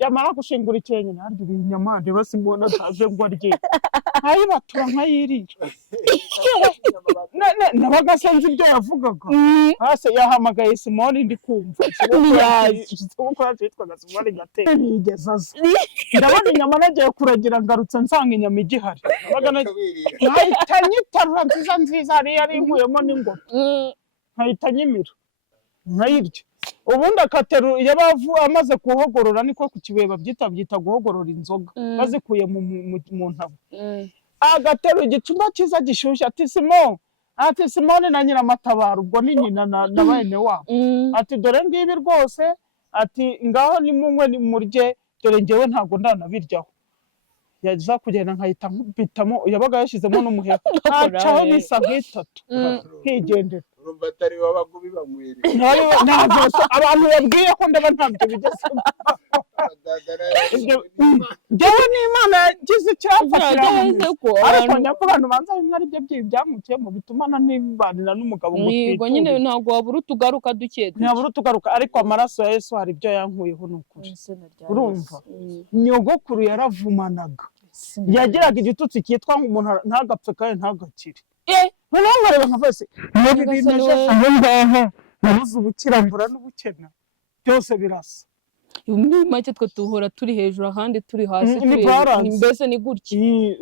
yamara gushingura ikenye naryo inyama ndeba Simoni ataje ngo arye ayibatura nkayirira nabaga senze ibyo yavugaga hase yahamagaye Simoni ndi kumva kuko yitwaga Simoni Gatembo nigeze aza ndabona inyama nagiye kuragira ngarutse nsanga inyama igihari nkahita nyitarura nziza yari inkuyemo n'ingoma nkahita nyimira nkayirya ubundi akateru yabavu amaze kuhogorora niko ku Kibuye babyita guhogorora inzoga bazikuye mu ntabo agateru igicumba cyiza gishyushye ati Simoni na Nyiramatabaro ubwo ni nyina na bene wabo ati dore ngibi rwose ati ngaho nimunywe nimurye dore njyewe ntabwo ndanabiryaho yaza kugenda nkahita nkubitamo yabaga yashyizemo n'umuheha acaho bisa nk'itatu nkigendera urumva atari wabaga ubibanywereye abantu babwiye ko ndaba ntabyo bigezemo njyewe n'Imana yagize icyafatira ariko nyakubahwa banza bimwe ari byo byamukiyemo bituma nanibanira n'umugabo ngo twitwe nyine ntabwo wabura utugaruka duke ntabura utugaruka ariko amaraso ya Yesu hari ibyo yankuyeho n'ukuri urumva nyogokuru yaravumanaga yagiraga igitutsi cyitwa ngo umuntu ntagapfe kandi ntagakire noneho nkareba nka bose niba ibintu aho ngaho nabuze ubukirambura n'ubukena byose birasa muri make twe tuhora turi hejuru ahandi turi hasi mbese ni gutya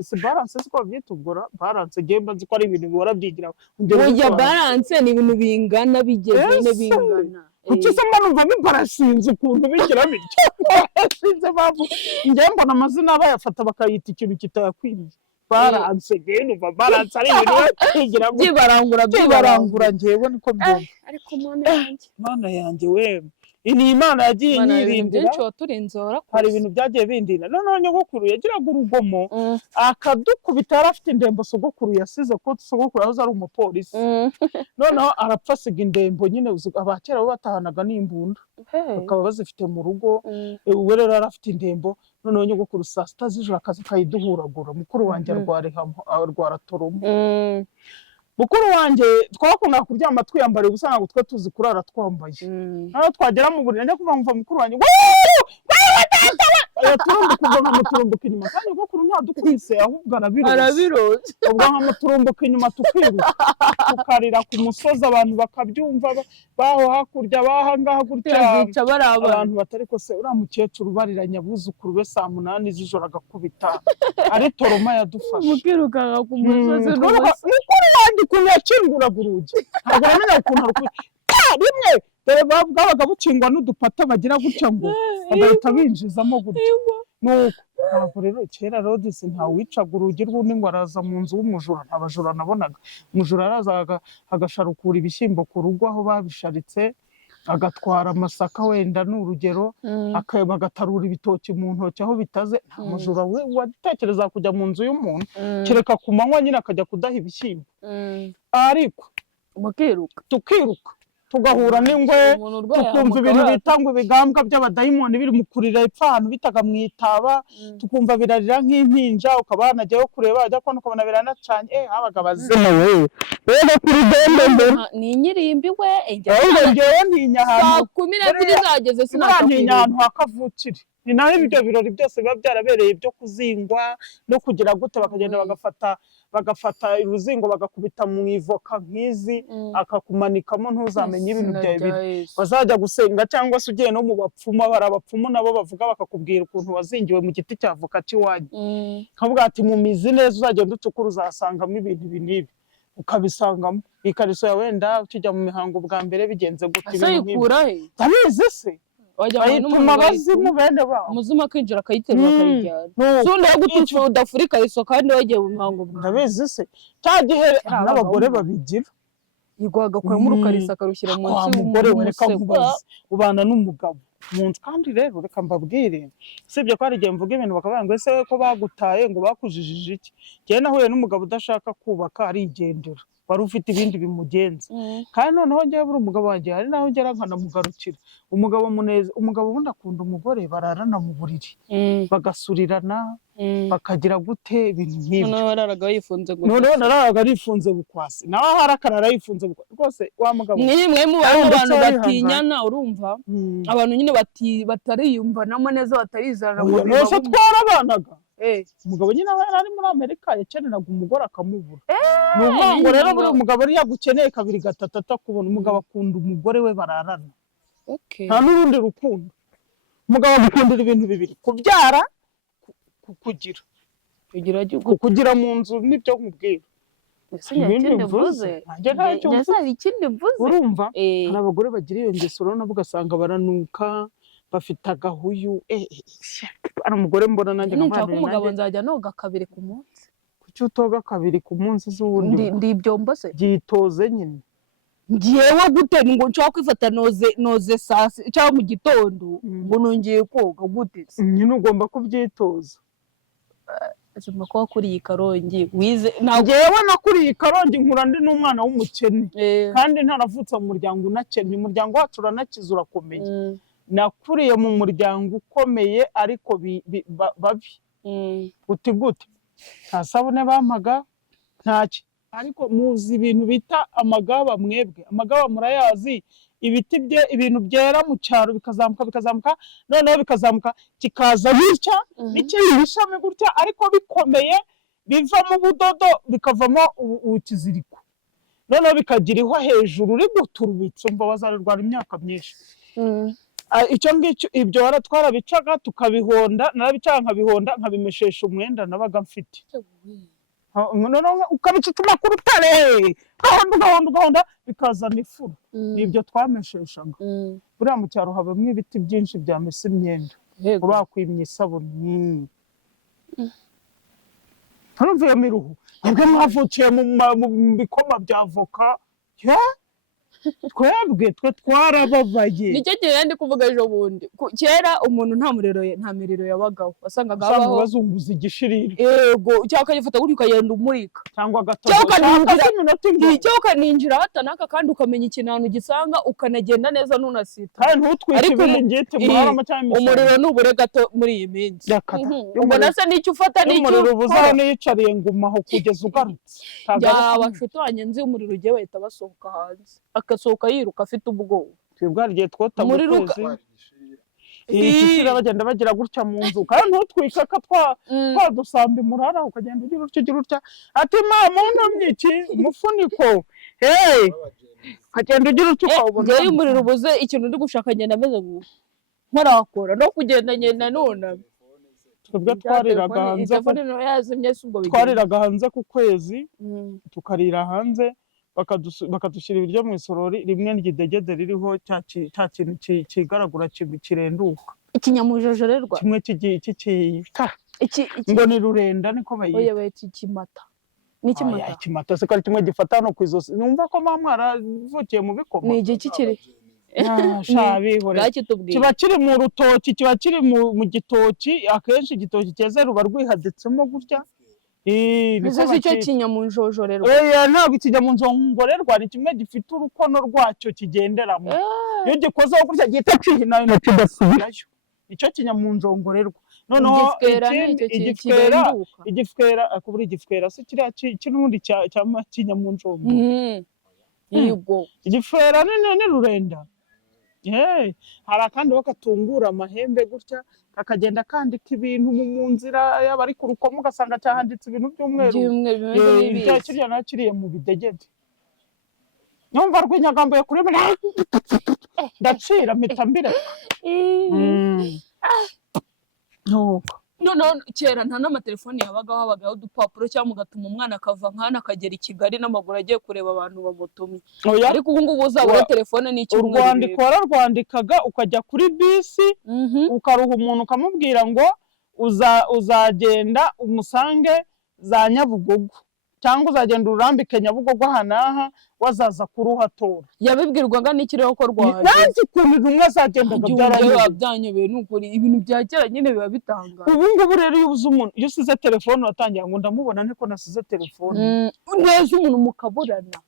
si balance siko byitugora balance gemba nzi ko ari ibintu bihora byigira burya balance ni ibintu bingana bigeze bingana kuki se numva biparasinze ukuntu bigira bityo sinze babu njye mbona amazina bayafata bakayita ikintu kitayakwiriye balance gene uva balance ari ibintu bigira byibarangura njyewe niko byumva ariko mana yanjye wewe ni Imana yagiye nyirindira hari ibintu byagiye bindira noneho nyogokuru yagiraga urugomo akadukubita yari afite indembo sogokuru yasize ko sogokuru yahoze ari umupolisi noneho arapfa asiga indembo nyine abakera bo batahanaga n'imbunda bakaba bazifite mu rugo we rero yari afite indembo noneho nyogokuru saa sita z'ijoro akaza akayiduhuragura mukuru wanjye arwara toromo mukuru wanjye twakunda kuryama twiyambariye ubusa ntabwo twe tuzi kurara twambaye naho twagera mu buriri njya kuva mva mukuru wanjye turumbuka ubwo nkamuturumbuka inyuma kandi nyogokuru ntadukubise ahubwo arabiroza ubwo nkamuturumbuka inyuma tukiruka tukarira ku musozi abantu bakabyumva baho hakurya baha ngaha gutya abantu batari ko se uriya mukecuru barira nyabuzukuru be saa 8 z'ijoro agakubita ari toroma yadufashe mukirukanka ku musozi mukuru wanjye ukuntu yakinguraga urugi ntabwo wamenya ukuntu rimwe dore bwabaga bukingwa n'udupata bagira gutya ngo bagahita binjizamo gutya nuko ntabwo rero kera Rodisi ntawicaga urugi rw'undi ngo araza mu nzu w'umujura nta bajura nabonaga umujura araza agasharukura ibishyimbo ku rugo aho babisharitse agatwara amasaka wenda n'urugero bagatarura ibitoki mu ntoki aho bitaze nta mujura we watekereza kujya mu nzu y'umuntu kereka ku manywa nyine akajya kudaha ibishyimbo ariko tukiruka tugahura n'ingwe tukumva ibintu bita ngo ibigambwa by'abadayimoni biri mu kurira epfo ahantu bitaga mu itaba tukumva birarira nk'impinja ukaba wanajyayo kureba wajya kubona ukabona biranacanye habaga abazimu rero kuri dembe ni inyirimbi we njyewe ntinya ahantu saa 12 zageze sinatinya ahantu hakavukire ni naho ibyo birori byose biba byarabereye byo kuzingwa no kugira gute bakagenda bagafata uruzingo bagakubita mu ivoka nk'izi akakumanikamo ntuzamenye ibintu byawe biri bazajya gusenga cyangwa se ugiye no mu bapfumu barabapfumu nabo bavuga bakakubwira ukuntu wazingiwe mu giti cya voka cy'iwanyu kavuga ati mu mizi neza uzagenda ucukura uzasangamo ibintu n'ibi ukabisangamo ikariso ya wenda ukijya mu mihango bwa mbere bigenze gute ibintu nk'ibi tabizi se bayituma abazimu bene babo umuzima akinjira akayiterura akayijyana sundi yo gutuca udafurika iso kandi wagiye mu mihango ndabizi se cya gihe n'abagore babigira yigwa agakuramo urukarisa akarushyira mu nsi y'umugore wereka nkubazi ubana n'umugabo mu nzu kandi rero reka mbabwire sibyo ko hari igihe mvuga ibintu bakavuga ngo ese ko bagutaye ngo bakujijije iki njyewe nahuye n'umugabo udashaka kubaka arigendera wari ufite ibindi bimugenza kandi noneho njyewe buri umugabo wanjye hari naho ngera nkanamugarukira umugabo ubundi akunda umugore bararana mu buriri bagasurirana bakagira gute ibintu nk'ibyo noneho nararaga yifunze bukwasi nawe ahari akarara yifunze bukwasi rwose wa mugabo mwe mu bantu batinyana urumva abantu nyine batariyumvanamo neza batarizana mu bose twarabanaga umugabo nyine aba yari muri Amerika yakeneraga umugore akamubura ni ukuvuga rero buri umugabo ari yagukeneye 2 3 atakubona umugabo akunda umugore we bararana nta n'urundi rukundo umugabo agukundira ibintu bibiri kubyara kugira mu nzu nibyo nkubwira urumva hari abagore bagira iyo ngeso rero nabo ugasanga baranuka bafite agahuyu ari umugore mbona nanjye nshaka umugabo nzajya noga 2 ku munsi kuki utoga 2 ku munsi z'ubundi ndi ibyombo se byitoze nyine ngiyewe gute ngo nshaka kwifata noze sasi cyangwa mu gitondo ngo nongeye koga gute nyine ugomba kubyitoza Zuma ko wakuriye Karongi wize ngewe nakuriye Karongi nkura ndi n'umwana w'umukene kandi ntaravutse mu muryango unakennye umuryango wacu uranakiza urakomeye nakuriye mu muryango ukomeye ariko babi. Uti gute? Nta sabune bampaga, ntaki. Ariko muzi ibintu bita amagaba mwebwe. Amagaba murayazi, ibintu byera mu cyaro bikazamuka, noneho bikazamuka kikaza bitya, n'ikindi bishami gutya, ariko bikomeye, bivamo ubudodo, bikavamo ukiziriko. Noneho bikagira ihwa hejuru, riguturubitse, umva wazararwara imyaka myinshi. Icyo ngicyo, ibyo twarabicyaga tukabihonda, narabicaga nkabihonda, nkabimeshesha umwenda nabaga mfite. Noneho ukabicutuma ku rutare, ugahonda bikazana ifuru. Nibyo twamesheshaga. Buriya mu cyaro habamo ibiti byinshi byamesa imyenda, bakwimye isabune. Urumva iyo miruho? Mwebwe mwavukiye mu bikoma bya avoka, twebwe twarababaye. Nicyo gihe ndi kuvuga ejo bundi. Kera umuntu nta miriro yabagaho, wasangaga habaho bazunguza igishirira. Yego, cyangwa ukayifata gutyo ukagenda umurika, cyangwa agatoki, cyangwa ukaninjira hatanaka kandi ukamenya ikintu gisanga, ukanagenda neza ntunasita. Kandi ntutwike ibingiti muharama cyangwa umuriro nubure gato muri iyi minsi. Ubona se n'icyo ufata n'icyo umuriro ubuzaho n'iyicariye ngumaho kugeza ugarutse. Abashutanye nzi umuriro ugiye bahita basohoka hanze, agasohoka yiruka afite ubwoba. Twebwe igihe twota mu kwezi igishira bagenda bagira gutya mu nzu, kandi ntutwike twadusamba imurara, ukagenda ugira utya ati mama untomye iki umufuniko, ukagenda ugira utya ukabona. Iyo umuriro ubuze ikintu ndi gushaka ngenda ameze nkorakora no kugenda ngenda nunamye. Twebwe twariraga hanze ku kwezi, tukarira hanze, bakadushyira ibiryo mu isorori rimwe ry'idegede ririho cya kintu kigaragura kirenduka, ikinyamujojorerwa kimwe ngo ni rurenda niko bayita. Oya bayita ikimata. N'ikimata. Ikimata se ko ari kimwe gifata no ku izosi. Numva ko mwaravukiye mu bikoma. Ni igiki kiri? Kiba kiri mu rutoki, kiba kiri mu gitoki, akenshi igitoki cyeze ruba rwihaditsemo gutya. Bizo cyo kinyamunjojorerwa. Ntabwo ikinyamunjojorerwa, ni kimwe gifite urukono rwacyo kigenderamo. Iyo gikozeho gutya gihita kwihina intoki ugasubirayo. Nicyo kinyamunjongorerwa. Noneho igifwera akubura igifwera se kiriya kinundi cya kinyamunjongo. Yego. Igifwera ni rurenda. Hari akandi bakatungura amahembe gutya, kakagenda kandika ibintu mu nzira, yaba ari ku rukomo ugasanga cyahanditse ibintu by'umweru. Kirya nakiriye mu bidegede. Numva rw'inyagambo kuri ndacira mpita mbireka. Noneho kera nta n'amatelefoni habagaho udupapuro, cyangwa mugatuma umwana akava nk'ahana akagera i Kigali n'amaguru agiye kureba abantu bamutumye. Ariko ubu ngubu uzabura telefone n'icyumweru. Urwandiko wararwandikaga ukajya kuri bisi, ukaruha umuntu ukamubwira ngo uzagenda umusange za Nyabugogo, cyangwa uzagenda urambike Nyabugogo hanaha wazaza kuruhatora. Yabibwirwaga n'ikiriho ko rwahageze. Nanjye ukuntu intumwa zagendaga byanyobeye n'ukuri, ibintu bya kera nyine biba bitanga. Ubu ngubu rero iyo ubuze umuntu, iyo usize telefone watangira ngo ndamubona niko nasize telefone. Neza umuntu mukaburana.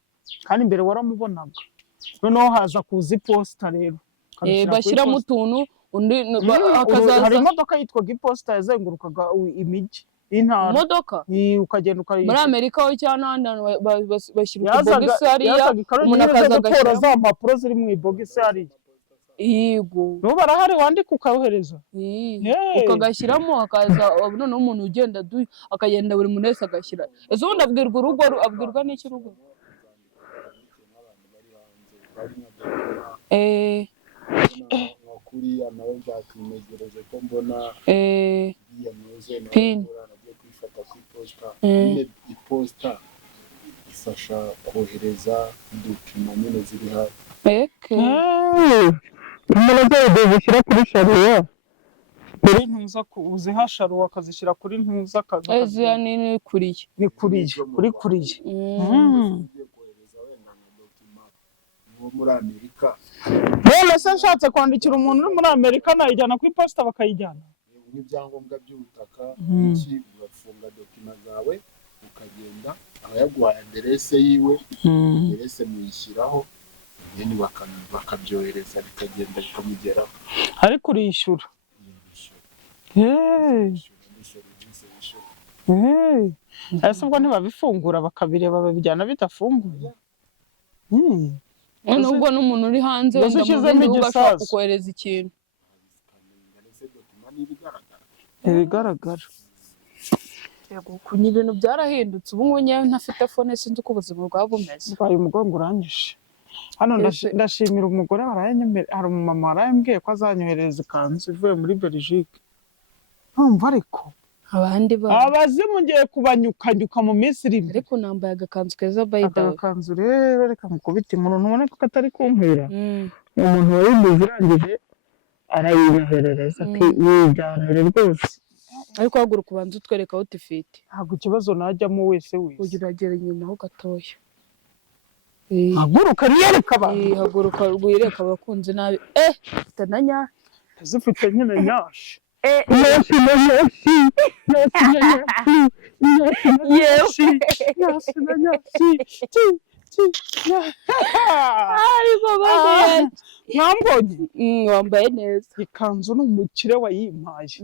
Kandi imbere waramubonaga. Noneho haza kuza iposita rero. Bashyiramo utuntu, undi hari imodoka yitwaga iposita yazengurukaga imijyi. Imodoka ukagenda muri Amerika aho cyangwa n'ahandi bashyira ubogisi hariya, umuntu akaza agashyira za mpapuro ziri mu ibogisi hariya. Yego. N'ubu barahari wandika ukayohereza. Ukagashyiramo, hakaza noneho umuntu ugenda akagenda, buri muntu wese agashyira. Ese ubundi abwirwa urugo, abwirwa n'iki urugo? Kuriya nawe byakimegereje ko mbona pin kwifata ku iposita. Iposita ifasha kohereza dokima nyine ziri hafi. Umuntu zishyira kuri sharuwa, kuri ntuza uziha sharuwa akazishyira kuri ntuza akaza ni kuriye muri Amerika. None se nshatse kwandikira umuntu uri muri Amerika nayijyana ku iposita bakayijyana? N'ibyangombwa by'ubutaka iki, ugafunga dokima zawe ukagenda, aba yaguhaye aderese yiwe, aderese muyishyiraho, deni bakabyohereza bikagenda bikamugeraho. ariko urishyura ese ubwo ntibabifungura bakabireba babijyana bidafunguye nubwo n'umuntu uri hanze wenda mu bindi bihugu ashobora kukohereza ikintu ibigaragara ni ibintu byarahindutse ubu ngubu nyewe ntafite fone sinzi uko ubuzima bwaba bumeze. Urwaye umugongo uranyishe hano ndashimira umugore hari umumama warayambwiye ko azanyohereza ikanzu ivuye muri Belgique numva ariko abandi abazimu ngiye kubanyukanyuka mu minsi iri imbere ariko nambaye agakanzu keza bayida agakanzu rero reka mukubite umuntu ubona ko katari kumpira umuntu wayimbuze urangije arayinyoherereza ati yijyanire rwose ariko haguruka ubanza utwereka aho tifite ntabwo ikibazo najyamo wese ujya uragera inyuma ho gatoya haguruka niyereka abantu haguruka rwireka abakunzi nabi tananya zifite nyine nyashi mwambonye wambaye neza ikanzu ni umukire wayimpaye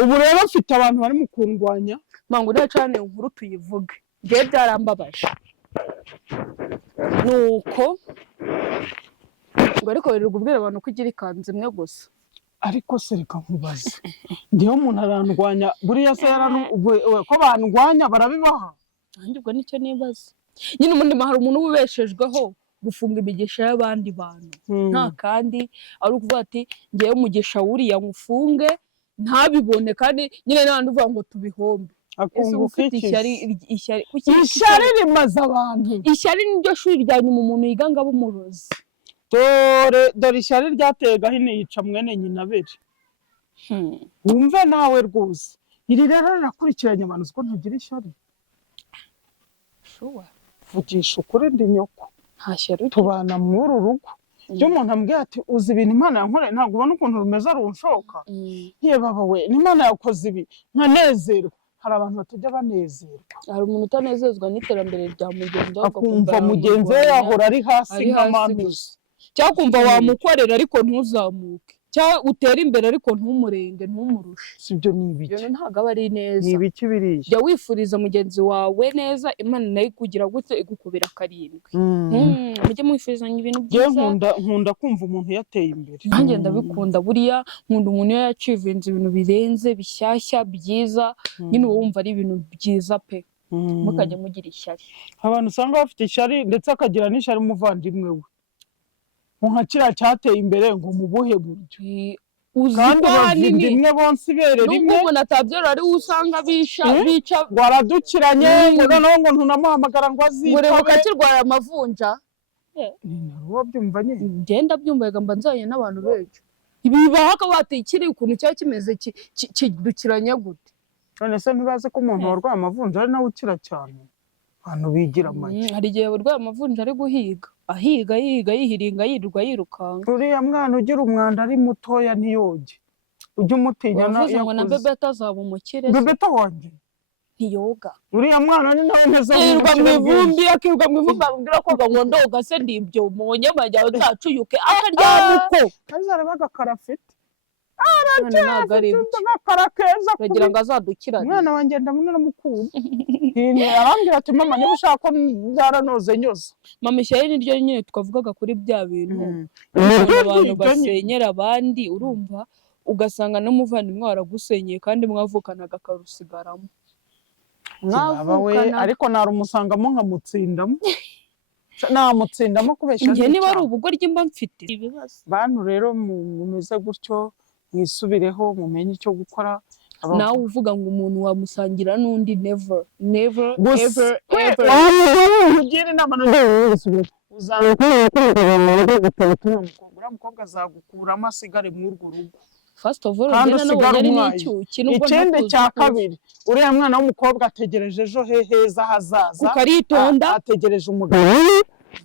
ubu rero mfite abantu bari mu kundwanya mangu rero cyane inkuru tuyivuge ngiye byarambabaje nuko ngo ariko wirirwa ubwira abantu ko ugira ikanzu imwe gusa ariko se reka nkubaze ndiho umuntu arandwanya buriya se ko bandwanya barabibaha nanjye ubwo nicyo nibaza nyine ubundi hari umuntu uba ubeshejweho gufunga imigisha y'abandi bantu nta kandi ari ukuvuga ati ngewe umugisha wuriya ngufunge ntabibone kandi nyine n'abandi uvuga ngo tubihombe akumva ufite ishyari rimaze abantu ishyari niryo shuri rya nyuma umuntu yiga ngo abe umurozi dore ishyari ryateye gahini yica mwene nyina abiri wumve nawe rwose iri rero rirakurikiranye abantu uko ntugira ishyari vugisha ukuri ndi nyoko tubana muri uru rugo iyo umuntu ambwiye ati uzi ibintu Imana yankoreye ntabwo ubona ukuntu rumeze runshoka baba we n'Imana yakoze ibi nkanezerwa hari abantu batajya banezerwa hari umuntu utanezezwa n'iterambere rya mugenzi we akumva mugenzi we yahora ari hasi nk'amanuzi cyangwa kumva wamukorera ariko ntuzamuke cyangwa utera imbere ariko ntumurenge ntumurushe sibyo ni ibiki ibyo ntabwo aba ari neza ni ibiki biriya jya wifuriza mugenzi wawe neza Imana nayo ikugira gute igukubira karindwi mujye mwifuzanya ibintu byiza nkunda kumva umuntu yateye imbere nanjye ndabikunda buriya nkunda umuntu iyo yacivinze ibintu birenze bishyashya byiza nyine wumva ari ibintu byiza pe mukajya mugira ishyari abantu usanga bafite ishyari ndetse akagira n'ishyari umuvandimwe we nka kiriya cyateye imbere ngo mubuhe buryo kandi abavindimwe bonse ibere rimwe nubwo umuntu atabyera ari usanga bica ngo aradukiranye ngo noneho ngo ntunamuhamagara ngo azitabe ngo ukakirwara amavunja wabyumva nyine ngenda byumvaga mba nzanye n'abantu benshi ibibaho akabati kiri ukuntu cyaba kimeze kidukiranye gute none se ntibaze ko umuntu warwaye amavunja ari nawe ukira cyane abantu bigira make hari igihe warwaye amavunja ari guhiga ahiga yihiringa yirirwa yirukanka uriya mwana ugira umwanda ari mutoya ntiyoge ujye umutinya wavuze ngo na bebeta azaba umukire bebeta wanjye ntiyoga uriya mwana ni nawe neza yirirwa mu ivumbi akirirwa mu ivumbi abwira ko ngo ndoga se ndibyo umunye majya utacuyuke akaryamuko kazareba agakara afite ntabwo ari ibyo bagira ngo azadukirane umwana wanjye ndamubona mukunda arambwira ati mama niba ushaka ko byaranoze nyoza mama ishyari niryo nyine twavugaga kuri bya bintu abantu basenyera abandi urumva ugasanga n'umuvandimwe waragusenyeye kandi mwavukanaga akarusigaramo ariko narumusangamo nkamutsindamo namutsindamo kubeshya njye niba ari ubugoryi mba mfite ibibazo bantu rero mumeze gutyo mwisubireho mumenye icyo gukora nawe uvuga ngo umuntu wamusangira n'undi never ugira inama uriya mukobwa azagukuramo asigare muri urwo rugo kandi usigare umwaye ikindi cya kabiri uriya mwana w'umukobwa ategereje ejo heza hazaza kuko aritonda ategereje umugabo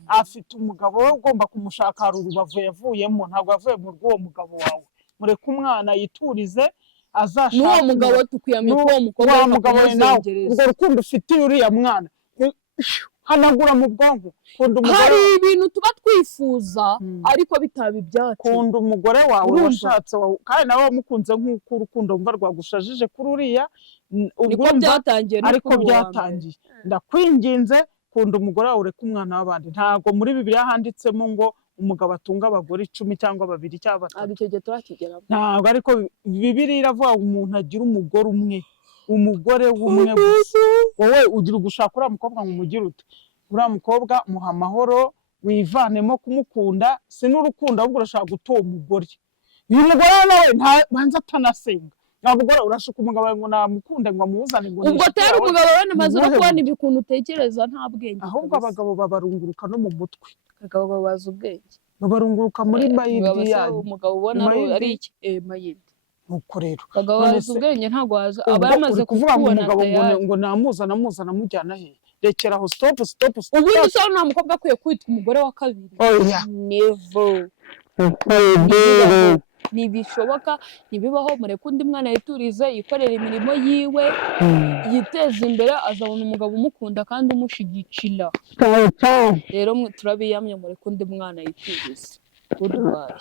afite umugabo we ugomba kumushaka hari urubavu yavuyemo ntabwo yavuye mu rw'uwo mugabo wawe mureke umwana yiturize azashaka n'uwo mugabo tukwiyamye ko uwo mukobwa nawe urwo rukundo ufitiye uriya mwana hanagura mu bwonko. Kunda umugore, hari ibintu tuba twifuza ariko bitaba ibyacu. kunda umugore wawe washatse kandi nawe wamukunze nk'uko urukundo wumva rwagushajije kuri uriya, niko byatangiye. ariko byatangiye. Ndakwinginze kunda umugore wawe, ureke umwana w'abandi. Ntabwo muri Bibiliya handitsemo ngo umugabo atunga abagore 10 cyangwa 2 cyangwa 3. icyo gihe turakigera. Ntabwo, ariko Bibiliya iravuga umuntu agira umugore umwe, umugore w'umwe gusa. Wowe ugira gushaka uriya mukobwa ngo umugire ute? Uriya mukobwa muha amahoro, wivanemo kumukunda, si n'urukundo ahubwo urashaka guta uwo mugore. Uyu mugore nawe banza atanasenga. Ntabwo urashaka umugabo ngo namukunde ngo amuzane ngo ubwo tera umugabo we namaze no kubona ibikuntu utekereza nta bwenge. Ahubwo abagabo babarunguruka no mu mutwe. Abagabo babaza ubwenge, babarunguruka muri mayindi yanyu. Umugabo ubona ari iki mayindi. Nuko rero abagabo babaza ubwenge ntabwo baza aba yamaze kuvuga ngo umugabo ngo namuzana amujyana he. Rekera aho, stop. Ubundi se nta mukobwa akwiye kwitwa umugore wa kabiri. Oya, never. Ntibishoboka, ntibibaho. Mureke undi mwana yiturize, yikorera imirimo yiwe, yiteza imbere, azabona umugabo umukunda kandi umushigikira. Rero turabiyamye, mureke undi mwana yiturize. Goodbye.